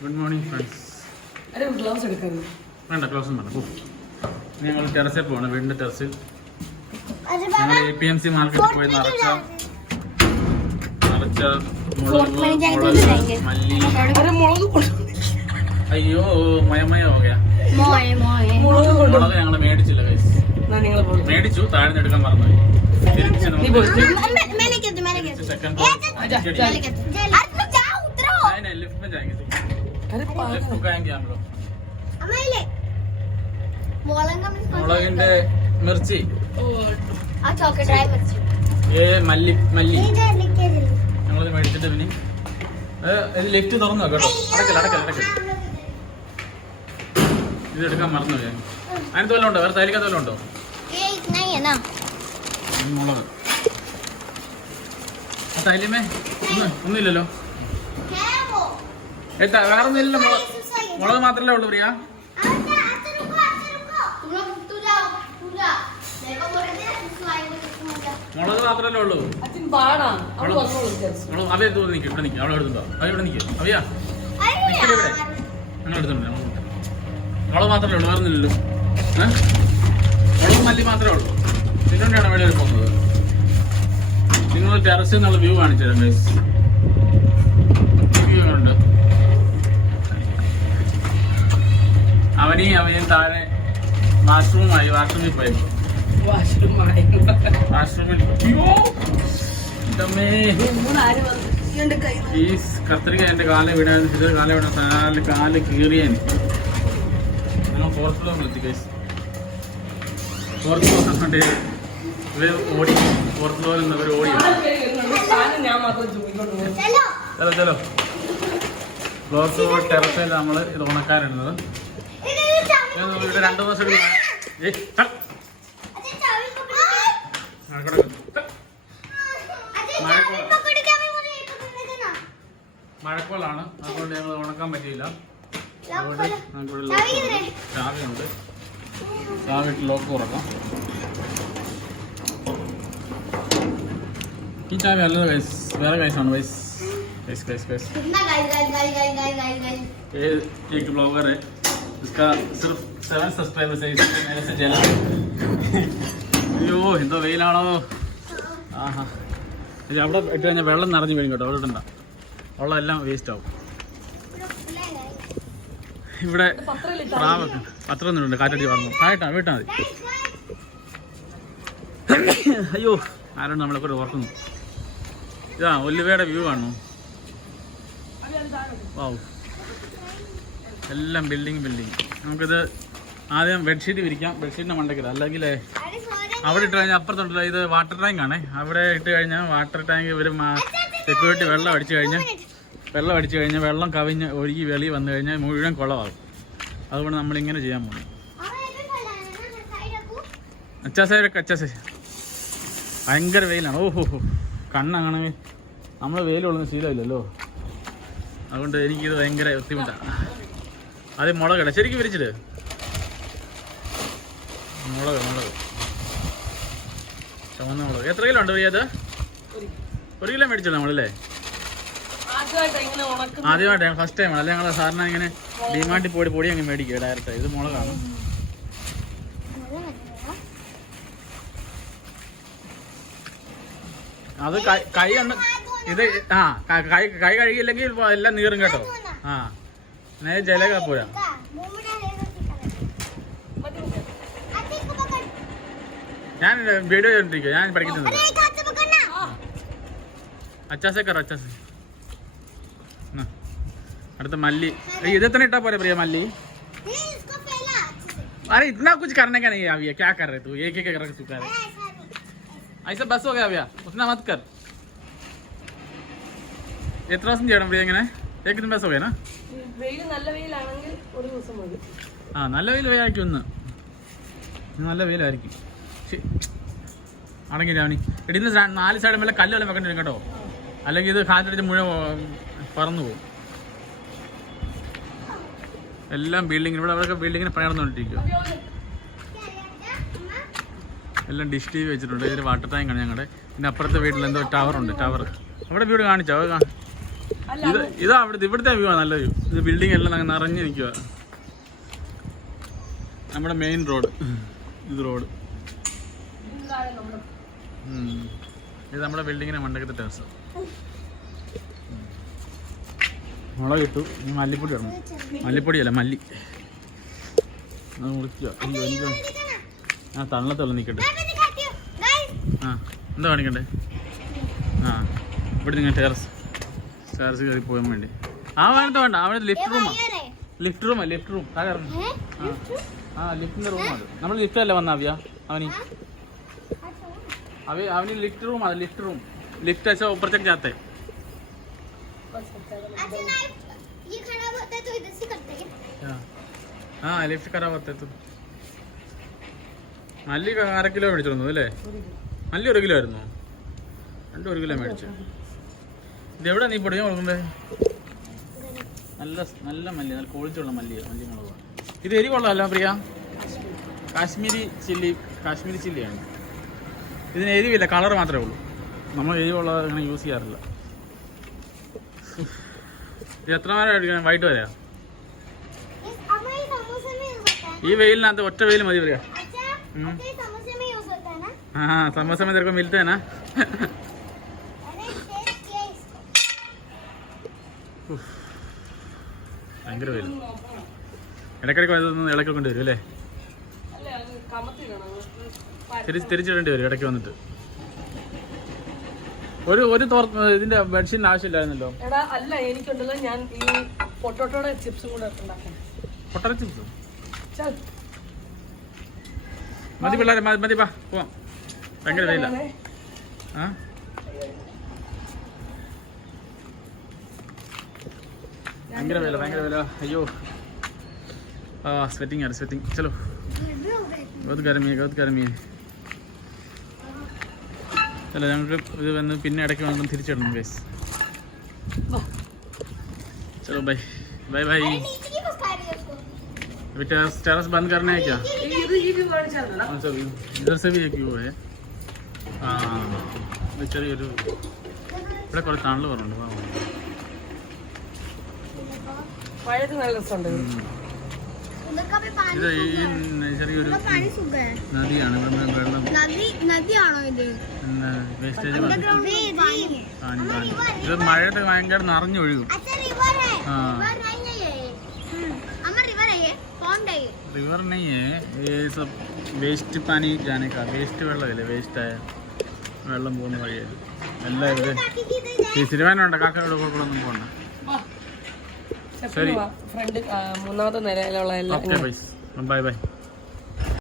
Good morning friends. വേണ്ട ഗ്ലൗസും വേണ്ട. ഞങ്ങൾ ടെറസിൽ പോകണം, വീടിൻ്റെ ടെറസിൽ. ഞങ്ങൾ APMC മാർക്കറ്റിൽ പോയി നിറച്ച മുളക് മല്ലി. അയ്യോ മയമയ പോകയാ. മുളക് ഞങ്ങൾ മേടിച്ചില്ല ഗൈസ്. മേടിച്ചു, താഴെ എടുക്കാൻ മറന്നുപോയി. സെക്കൻഡ് लिफ्ट में जाएंगे तुम. अरे लिफ्ट में आएंगे हम लोग. मुളകിന്റെ മിർച്ചി. മല്ലി ഞങ്ങളത് മേടിച്ചിട്ട് പിന്നെ ലിഫ്റ്റ് തുറന്നു കേട്ടോ. അടക്കല്ല ഇത് എടുക്കാൻ മറന്നു. അതിനകത്ത് വല്ലതും ഉണ്ടോ? വേറെ തൈലിക്കകത്ത് വല്ലതും ഉണ്ടോ? മുളക് തൈലിമേ ഒന്നുമില്ലല്ലോ. വേറെ ഒന്നുമില്ലല്ലോ. മുളക് മാത്രല്ലേ ഉള്ളൂ പ്രിയ? മുളക് മാത്രല്ലേ ഉള്ളൂ. അവയെ നിൽക്കും, ഇവിടെ നിൽക്കും. അവിടെ എടുത്തുണ്ടോ? ഇവിടെ നിൽക്കും. അവയാ ഇവിടെ ഞങ്ങൾ എടുത്തുണ്ട്. മുളക് മാത്രമേ ഉള്ളൂ, വേറെ ഒന്നുമില്ലല്ലോ. മുളക് മല്ലി മാത്രമേ ഉള്ളൂ. ഇതിനുവേണ്ടിയാണ് വെളിയിൽ പോകുന്നത്. നിങ്ങൾ ടെറസിൽ നിന്നുള്ള വ്യൂ കാണിച്ചു തരാം ഗൈസ്. വ്യൂ ഉണ്ട്. അവനെയും താഴെ വാഷ്റൂമിൽ പോയി. ഈ കത്രിക എന്റെ കാല വിടാൻ കാല് കീറിയാൻ ഞങ്ങൾ ഫോർത്ത് ഫ്ലോറിൽ എത്തി ഗൈസ്. ഫോർത്ത് ഫ്ലോർ കൊണ്ട് ഇവർ ഓടി. ഫോർത്ത് ഫ്ലോറിൽ നിന്ന് ഇവർ ഓടി. ചലോ ഫ്ലോർ ടു ടെറസിൽ നമ്മൾ ഇത് ഉണക്കാനിടുന്നത്. ഇവിടെ 2 ദിവസം മഴക്കോളാണ്, അതുകൊണ്ട് ഞങ്ങൾ ഉണക്കാൻ പറ്റിയില്ല. അതുകൊണ്ട് നമുക്കിവിടെ ചാവിയുണ്ട്. ചാവിട്ട് ലോക്ക് തുറക്കാം. ഈ ചാവി അല്ലത് വയസ്സ്, വേറെ കൈസാണ് വയസ്സ്. एक ब्लॉगर है, इसका सिर्फ 7 सब्सक्राइबर्स है. इससे मेरे से जला. അയ്യോ എന്തോ വെയിലാണോ. ആഹാ അവിടെ ഇട്ട് കഴിഞ്ഞാൽ വെള്ളം നിറഞ്ഞു വീഴും കേട്ടോ. അവിടെ ഇടണ്ട, വെള്ളം എല്ലാം വേസ്റ്റ് ആവും. ഇവിടെ പ്രാവൊക്കെ പത്രമൊന്നുണ്ട്. കാറ്റടി പറഞ്ഞു താഴെട്ടാണ് വീട്ടാൽ മതി. അയ്യോ ആരാണ് നമ്മളെ കൂടെ ഓർക്കുന്നു. ഇതാ ഒല്ലുവയുടെ വ്യൂ കാണുന്നു. വാവ്, എല്ലാം ബിൽഡിങ്. നമുക്കിത് ആദ്യം ബെഡ്ഷീറ്റ് വിരിക്കാം. ബെഡ്ഷീറ്റിൻ്റെ മണ്ടയ്ക്കില്ല, അല്ലെങ്കിൽ അവിടെ ഇട്ട് കഴിഞ്ഞാൽ അപ്പുറത്തുണ്ടല്ലോ ഇത് വാട്ടർ ടാങ്ക് ആണ്. അവിടെ ഇട്ട് കഴിഞ്ഞാൽ വാട്ടർ ടാങ്ക് ഇവർ സെക്യൂരിറ്റി വെള്ളം അടിച്ചു കഴിഞ്ഞാൽ വെള്ളം കവിഞ്ഞ് ഒഴുകി വെളി വന്നു കഴിഞ്ഞാൽ മുഴുവൻ കുളമാകും. അതുകൊണ്ട് നമ്മളിങ്ങനെ ചെയ്യാൻ പോകും. അച്ചാസേ ഭയങ്കര വെയിലാണ്. ഓഹോ കണ്ണാണെങ്കിൽ നമ്മൾ വെയിൽ കൊള്ളുന്ന ശീലമില്ലല്ലോ. അതുകൊണ്ട് എനിക്കിത് ഭയങ്കര ബുദ്ധിമുട്ടാണ്. അത് മുളകട ശരിക്കും വിരിച്ചിട്ട് മുളക് ചുവന്ന മുളക്. എത്ര കിലോ ഉണ്ട് അത്? 1 കിലോ മേടിച്ചല്ലോ നമ്മളല്ലേ? ആദ്യമായിട്ട് ഫസ്റ്റ് ടൈമാണ്. അല്ലെ ഞങ്ങൾ സാറിന് ഇങ്ങനെ ഡിമാൻഡിൽ പൊടി അങ്ങ് മേടിക്കുക ഡയറക്റ്റ്. ഇത് മുളകാണ്. അത് കൈ ഉണ്ട് ഇത്. കൈ കഴുകിയില്ലെങ്കിൽ എല്ലാം നീറും കേട്ടോ. നേരെ ജലക പോരാ. ഞാൻ വീഡിയോ ചെയ്തോണ്ടിരിക്കുക, ഞാൻ പഠിക്കുന്നില്ല. അച്ചാസേ അടുത്ത മല്ലി. ഇത് തന്നെ इतना പോരെ പ്രിയ മല്ലി? अरे इतना कुछ करने का नहीं है अभी. क्या कर रहे तू? एक रख चुका है. ऐसा बस हो गया भैया, उतना मत कर. എത്ര ദിവസം ചെയ്യണം പ്രിയ ഇങ്ങനെ? 1 दिन बस हो गया ना? നല്ല വെയിലായിരിക്കും. നല്ല വെയിലായിരിക്കും. അടങ്ങി രാവണി ഇടിന്ന് 4 സൈഡും വല്ല കല്ലുകളും വെക്കേണ്ടി വരും കേട്ടോ. അല്ലെങ്കിൽ ഇത് കാറ്റടിച്ച് മുഴുവൻ പറന്നു പോകും. എല്ലാം ബിൽഡിങ്ങിന് ഇവിടെ ബിൽഡിങ്ങിന് പണി നടന്നുകൊണ്ടിരിക്കുക. എല്ലാം ഡിഷ് TV വെച്ചിട്ടുണ്ട്. ഇതൊരു വാട്ടർ ടാങ്കാണ് ഞങ്ങളുടെ. പിന്നെ അപ്പുറത്തെ വീട്ടിൽ എന്തോ ടവറുണ്ട്. ടവർ അവിടെ വീട് കാണിച്ചോ? ഇതാ ഇവിടുത്തെ വ്യൂ ആണ് നല്ല വ്യൂ. ഇത് ബിൽഡിംഗ് എല്ലാം നിറഞ്ഞു നിൽക്കുക. നമ്മുടെ മെയിൻ റോഡ് ഇത് റോഡ്. ഇത് നമ്മുടെ ബിൽഡിങ്ങിനെ മണ്ടക്കത്തെ ടെറസ്. മുളക് ഇട്ടു. ഇനി മല്ലിപ്പൊടി ഇടണം. മല്ലിപ്പൊടിയല്ല മല്ലി. അത് മുറിക്കുക. ആ തള്ളത്തുള്ള നിൽക്കട്ടെ. ആ എന്താ കാണിക്കണ്ടേ? ആ ഇവിടെ നിങ്ങൾ ടെറസ് കയറി പോകാൻ വേണ്ടി. ആ വേണ്ട വേണ്ട, അവിടെ ലിഫ്റ്റ് റൂമാണ്. ലിഫ്റ്റ് റൂം താഴെ ഇറങ്ങി. ആ ലിഫ്റ്റിന്റെ റൂമാണ്. നമ്മൾ ലിഫ്റ്റല്ലേ വന്ന അവന് ലിഫ്റ്റ് റൂമാണ്. ലിഫ്റ്റ് റൂം लिफ्ट ऐसा ऊपर तक जाते हैं. ये खराब होता है तो इधर से करते हैं. हाँ लिफ्ट खराब होता है तो മല്ലി 1/2 കിലോ മേടിച്ചിരുന്നു അല്ലേ? മല്ലി 1 കിലോ ആയിരുന്നു. 1 കിലോ മേടിച്ചു. ഇത് എവിടെ നീ പൊടിയാൻ കൊടുക്കണ്ടേ? നല്ല നല്ല മല്ലി, നല്ല ക്വാളിറ്റിയുള്ള മല്ലി മുളക്. ഇത് എരിവുള്ളതല്ല പ്രിയ, കാശ്മീരി ചില്ലിയാണ്. ഇതിന് എരിവില്ല, കളർ മാത്രമേ ഉള്ളൂ. നമ്മൾ എരിവുള്ളത് അങ്ങനെ യൂസ് ചെയ്യാറില്ല. ഇത് എത്ര നേരം എടുക്കണം? വൈകിട്ട് വരെയാ? ഈ വെയിലിനകത്ത് ഒറ്റ വെയിൽ മതി പറയാ. हाँ समोसा में तेरे को मिलते हैं ना. ഭയങ്കര വെയിൽ. ഇടയ്ക്കിടയ്ക്ക് ഇതൊന്ന് ഇളക്കി കൊണ്ടുവരും അല്ലേ? തിരിച്ചിടേണ്ടി വരും ഇടയ്ക്ക് വന്നിട്ട്. ഒരു ഇതിന്റെ ബെഡ്ഷീറ്റിന് ആവശ്യമില്ലായിരുന്നല്ലോ. അല്ല എനിക്കുണ്ടല്ലോ, ഞാൻ ഈ പൊട്ടോട്ടോയുടെ ചിപ്സും കൂടെ ഉണ്ടാക്കാം. പൊട്ടറ്റോ ചിപ്സ് മതി പിള്ളേരെ, മതി പാ പോവാം. ഭയങ്കര വെയില. ആ ഭയങ്കര വെയില. അയ്യോ स्वेटिंग चलो. बहुत गर्मी है. चलो ഞങ്ങൾക്ക് ഇത് വന്ന് പിന്നെ ഇടയ്ക്ക് വന്നിട്ട് തിരിച്ചിടണം ഗൈസ്. चलो बाय. अभी टेरेस बंद करना है क्या? इधर से भी एक व्यू है. ചെറിയൊരു ഇവിടെ കുറേ തണല് കുറവുണ്ട്. ഇത് ഈ ചെറിയൊരു നദിയാണ്. വെള്ളം വേസ്റ്റേജ് ഇത് മഴയുടെ ഭയങ്കര നിറഞ്ഞൊഴുകും. रिवर नहीं है ये सब वेस्ट पानी जाने का. वेस्ट വെള്ളമില്ലേ, വേസ്റ്റായ വെള്ളം പോകുന്ന വഴിയാണ് എല്ലാം. ഇവിടെ ഈ തിരുവാനുണ്ട്, കാക്കയുടെ കൂടൊന്നും പോകണ്ട. ശരി, ഫ്രണ്ട് 3ാമത്തെ നിലയിലുള്ള ഓക്കെ ബൈ.